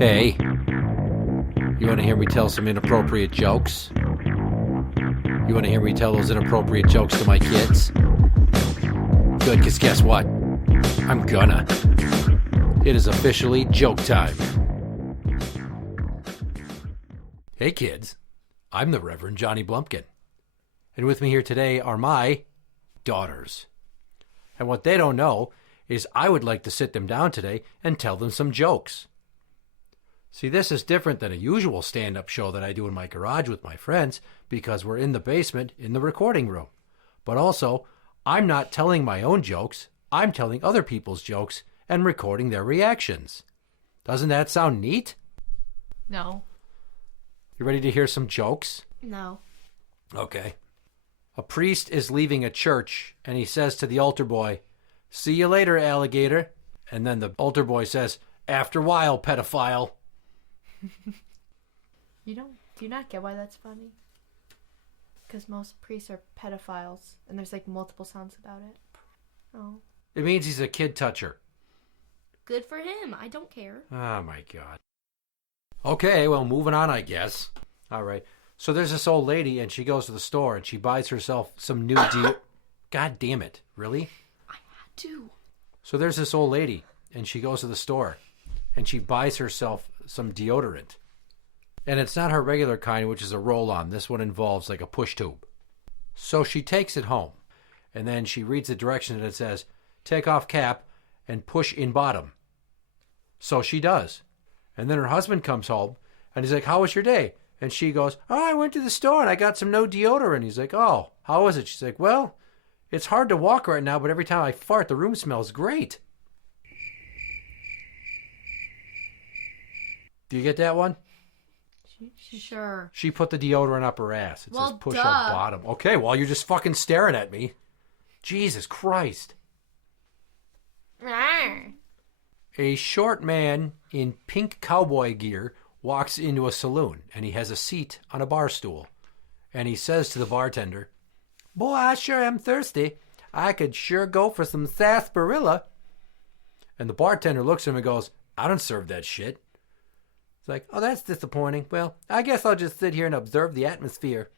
Hey, you want to hear me tell some inappropriate jokes? You want to hear me tell those inappropriate jokes to my kids? Good, because guess what? I'm gonna. It is officially joke time. Hey kids, I'm the Reverend Johnny Blumpkin. And with me here today are my daughters. And what they don't know is I would like to sit them down today and tell them some jokes. See, this is different than a usual stand-up show that I do in my garage with my friends because we're in the basement in the recording room. But also, I'm not telling my own jokes, I'm telling other people's jokes and recording their reactions. Doesn't that sound neat? No. You ready to hear some jokes? No. Okay. A priest is leaving a church and he says to the altar boy, "See you later, alligator." And then the altar boy says, "After a while, pedophile." Do you not get why that's funny? Because most priests are pedophiles, and there's like multiple songs about it. Oh. It means he's a kid toucher. Good for him. I don't care. Oh my God. Okay, well, moving on, I guess. All right. So there's this old lady, and she goes to the store, and she buys herself some new God damn it. Really? I had to. So there's this old lady, and she goes to the store, and she buys herself some deodorant. And it's not her regular kind, which is a roll-on. This one involves like a push tube. So she takes it home, and then she reads the directions, and it says, "Take off cap and push in bottom." So she does. And then her husband comes home, and he's like, "How was your day?" And she goes, "Oh, I went to the store, and I got some no deodorant." He's like, "Oh, how was it?" She's like, "Well, it's hard to walk right now, but every time I fart, the room smells great." Do you get that one? Sure. She put the deodorant up her ass. It says push up bottom. Okay, well, you're just fucking staring at me. Jesus Christ. A short man in pink cowboy gear walks into a saloon, and he has a seat on a bar stool. And he says to the bartender, "Boy, I sure am thirsty. I could sure go for some sarsaparilla." And the bartender looks at him and goes, "I don't serve that shit." It's like, "Oh, that's disappointing. Well, I guess I'll just sit here and observe the atmosphere."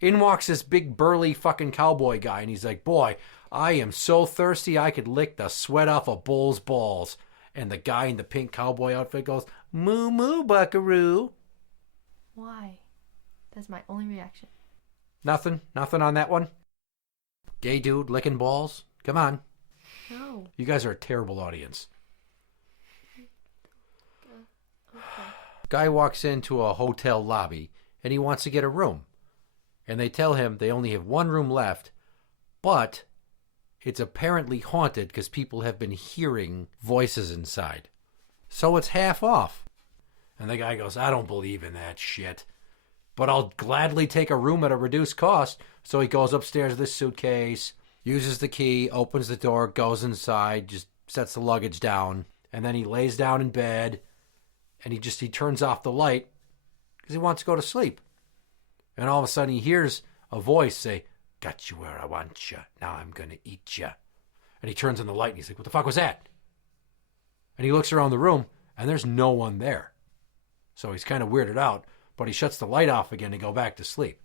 In walks this big burly fucking cowboy guy, and he's like, "Boy, I am so thirsty I could lick the sweat off a bull's balls." And the guy in the pink cowboy outfit goes, "Moo moo, buckaroo." Why? That's my only reaction. Nothing on that one? Gay dude licking balls? Come on. No. You guys are a terrible audience. Okay. Guy walks into a hotel lobby and he wants to get a room. And they tell him they only have one room left, but it's apparently haunted because people have been hearing voices inside. So it's half off. And the guy goes, "I don't believe in that shit, but I'll gladly take a room at a reduced cost." So he goes upstairs with his suitcase, uses the key, opens the door, goes inside, just sets the luggage down, and then he lays down in bed, and he turns off the light because he wants to go to sleep. And all of a sudden he hears a voice say, "Got you where I want you. Now I'm going to eat you." And he turns on the light and he's like, "What the fuck was that?" And he looks around the room and there's no one there. So he's kind of weirded out, but he shuts the light off again to go back to sleep.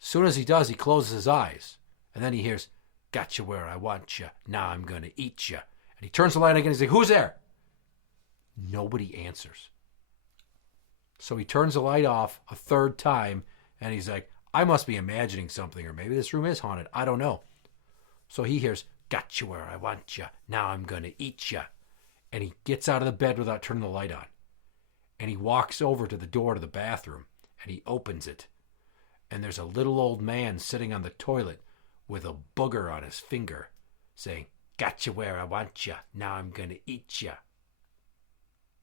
As soon as he does, he closes his eyes. And then he hears, "Got you where I want you. Now I'm going to eat you." And he turns the light again and he's like, "Who's there?" Nobody answers. So he turns the light off a third time and he's like, "I must be imagining something, or maybe this room is haunted. I don't know." So he hears, "Got you where I want you. Now I'm going to eat you." And he gets out of the bed without turning the light on. And he walks over to the door to the bathroom and he opens it. And there's a little old man sitting on the toilet with a booger on his finger saying, "Got you where I want you. Now I'm going to eat you."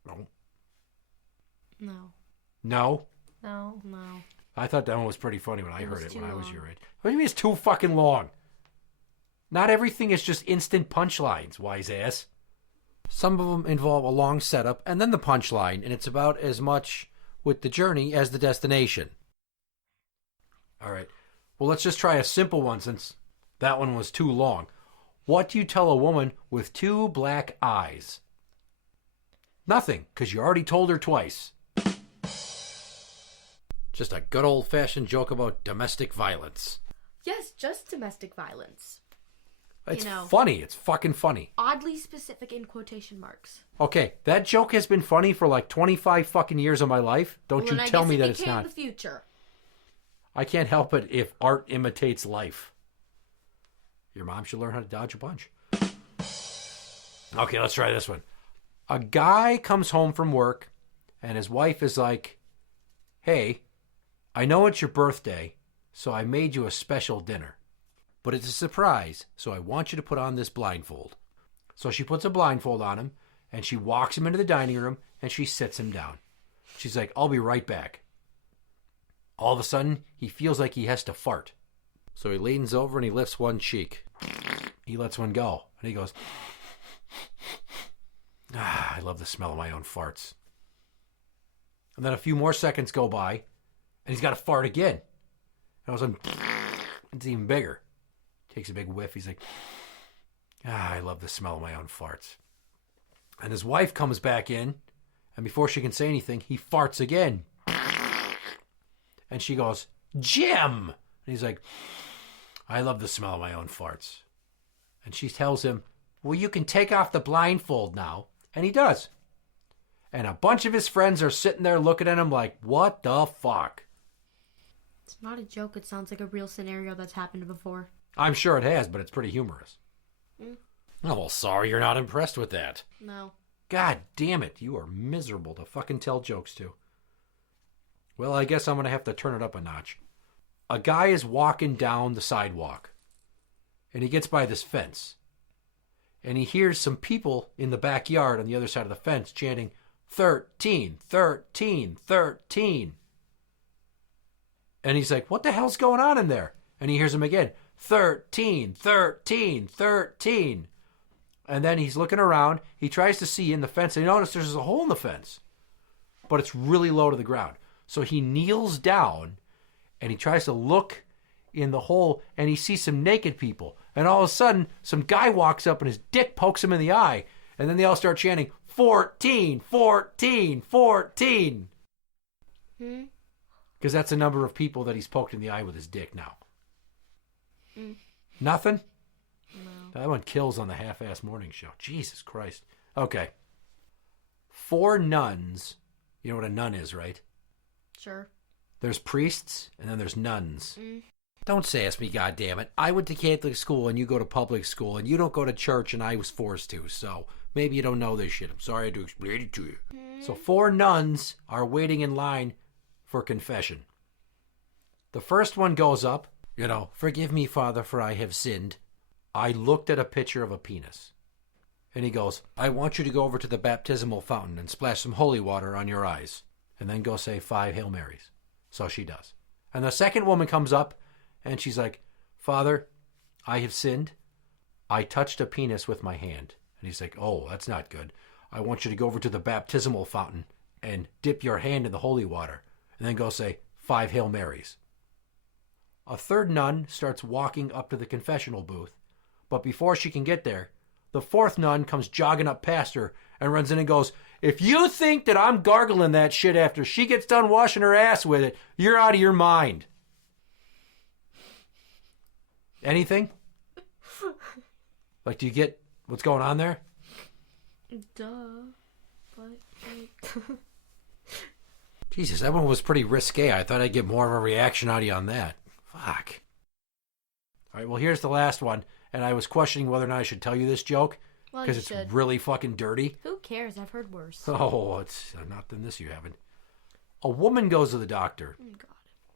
No? No. No? No. I thought that one was pretty funny when I heard it when I was long. your age. What do you mean it's too fucking long? Not everything is just instant punchlines, wise ass. Some of them involve a long setup and then the punchline, and it's about as much with the journey as the destination. All right. Well, let's just try a simple one since that one was too long. What do you tell a woman with two black eyes? Nothing, because you already told her twice. Just a good old-fashioned joke about domestic violence. Yes, just domestic violence. It's funny. It's fucking funny. Oddly specific in quotation marks. Okay, that joke has been funny for like 25 fucking years of my life. Don't you tell me that it's not. In the future. I can't help it if art imitates life. Your mom should learn how to dodge a punch. Okay, let's try this one. A guy comes home from work, and his wife is like, "Hey, I know it's your birthday, so I made you a special dinner. But it's a surprise, so I want you to put on this blindfold." So she puts a blindfold on him, and she walks him into the dining room, and she sits him down. She's like, "I'll be right back." All of a sudden, he feels like he has to fart. So he leans over and he lifts one cheek. He lets one go, and he goes, "I love the smell of my own farts." And then a few more seconds go by, and he's got to fart again. And all of a sudden, it's even bigger. Takes a big whiff. He's like, "I love the smell of my own farts." And his wife comes back in, and before she can say anything, he farts again. And she goes, "Jim!" And he's like, "I love the smell of my own farts." And she tells him, "Well, you can take off the blindfold now." And he does. And a bunch of his friends are sitting there looking at him like, what the fuck? It's not a joke. It sounds like a real scenario that's happened before. I'm sure it has, but it's pretty humorous. Oh, well, sorry you're not impressed with that. No. God damn it. You are miserable to fucking tell jokes to. Well, I guess I'm going to have to turn it up a notch. A guy is walking down the sidewalk, and he gets by this fence. And he hears some people in the backyard on the other side of the fence chanting, 13, 13, 13. And he's like, what the hell's going on in there? And he hears him again, 13, 13, 13. And then he's looking around. He tries to see in the fence, and he notices there's a hole in the fence. But it's really low to the ground. So he kneels down, and he tries to look in the hole, and he sees some naked people. And all of a sudden, some guy walks up, and his dick pokes him in the eye. And then they all start chanting, 14, 14, 14. Because that's the number of people that he's poked in the eye with his dick now. Nothing? No. That one kills on the half-ass morning show. Jesus Christ. Okay. 4 nuns. You know what a nun is, right? Sure. There's priests, and then there's nuns. Don't sass me, goddammit. I went to Catholic school, and you go to public school, and you don't go to church, and I was forced to, so maybe you don't know this shit. I'm sorry I had to explain it to you. So 4 nuns are waiting in line for confession. The first one goes up, forgive me, Father, for I have sinned. I looked at a picture of a penis. And he goes, I want you to go over to the baptismal fountain and splash some holy water on your eyes. And then go say 5 Hail Marys. So she does. And the second woman comes up, and she's like, Father, I have sinned. I touched a penis with my hand. And he's like, oh, that's not good. I want you to go over to the baptismal fountain and dip your hand in the holy water. And then go say 5 Hail Marys. A third nun starts walking up to the confessional booth. But before she can get there, the fourth nun comes jogging up past her and runs in and goes, if you think that I'm gargling that shit after she gets done washing her ass with it, you're out of your mind. Anything? Like, do you get what's going on there? Duh. But, Jesus, that one was pretty risque. I thought I'd get more of a reaction out of you on that. Fuck. All right, well, here's the last one. And I was questioning whether or not I should tell you this joke. Because it's really fucking dirty. Who cares? I've heard worse. Oh, it's not than this you haven't. A woman goes to the doctor. Oh, God.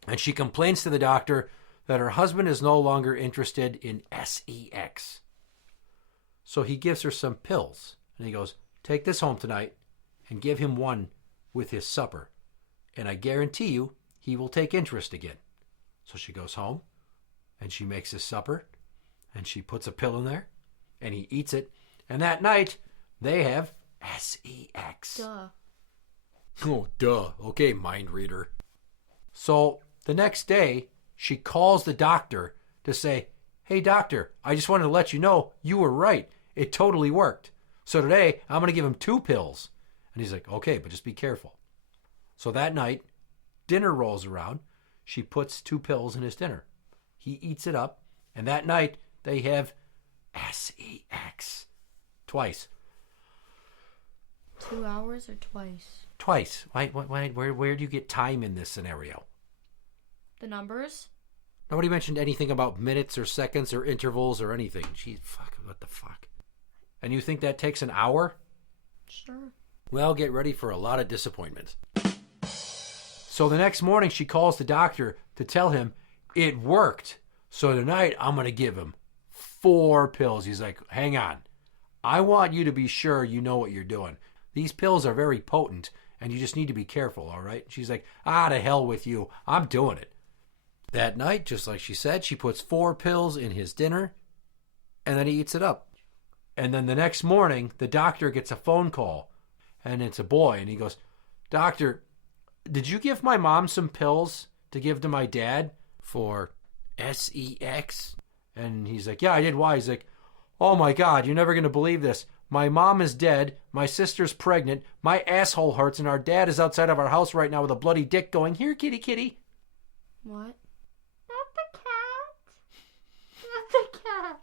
And she complains to the doctor that her husband is no longer interested in sex. So he gives her some pills. And he goes, take this home tonight and give him one with his supper. And I guarantee you, he will take interest again. So she goes home and she makes his supper and she puts a pill in there and he eats it. And that night, they have sex. Duh. Oh, duh. Okay, mind reader. So the next day, she calls the doctor to say, hey, doctor, I just wanted to let you know you were right. It totally worked. So today, I'm going to give him 2 pills. And he's like, okay, but just be careful. So that night, dinner rolls around. She puts 2 pills in his dinner. He eats it up. And that night, they have sex. Twice. 2 hours or twice? Twice. Where do you get time in this scenario? The numbers? Nobody mentioned anything about minutes or seconds or intervals or anything. Gee, fuck, what the fuck? And you think that takes an hour? Sure. Well, get ready for a lot of disappointment. So the next morning, she calls the doctor to tell him it worked. So tonight, I'm going to give him 4 pills. He's like, hang on. I want you to be sure you know what you're doing. These pills are very potent, and you just need to be careful, all right? She's like, to hell with you. I'm doing it. That night, just like she said, she puts 4 pills in his dinner, and then he eats it up. And then the next morning, the doctor gets a phone call, and it's a boy, and he goes, Doctor, did you give my mom some pills to give to my dad for sex? And he's like, yeah, I did. Why? He's like, oh my God, you're never going to believe this. My mom is dead. My sister's pregnant. My asshole hurts, and our dad is outside of our house right now with a bloody dick going, here, kitty, kitty. What? Not the cat. Not the cat.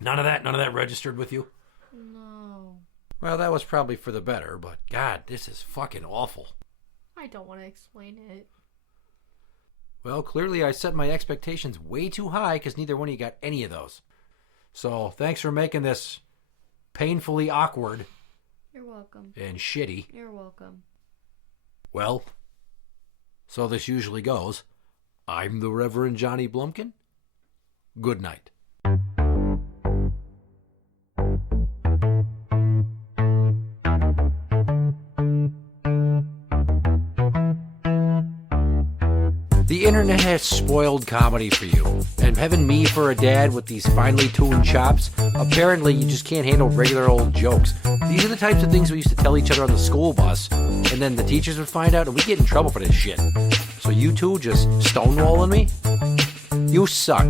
None of that registered with you? No. Well, that was probably for the better, but God, this is fucking awful. I don't want to explain it. Well, clearly I set my expectations way too high because neither one of you got any of those. So thanks for making this painfully awkward. You're welcome. And shitty. You're welcome. Well, so this usually goes. I'm the Reverend Johnny Blumpkin. Good night. The internet has spoiled comedy for you, and having me for a dad with these finely tuned chops, apparently you just can't handle regular old jokes. These are the types of things we used to tell each other on the school bus, and then the teachers would find out and we get in trouble for this shit. So you two just stonewalling me? You suck.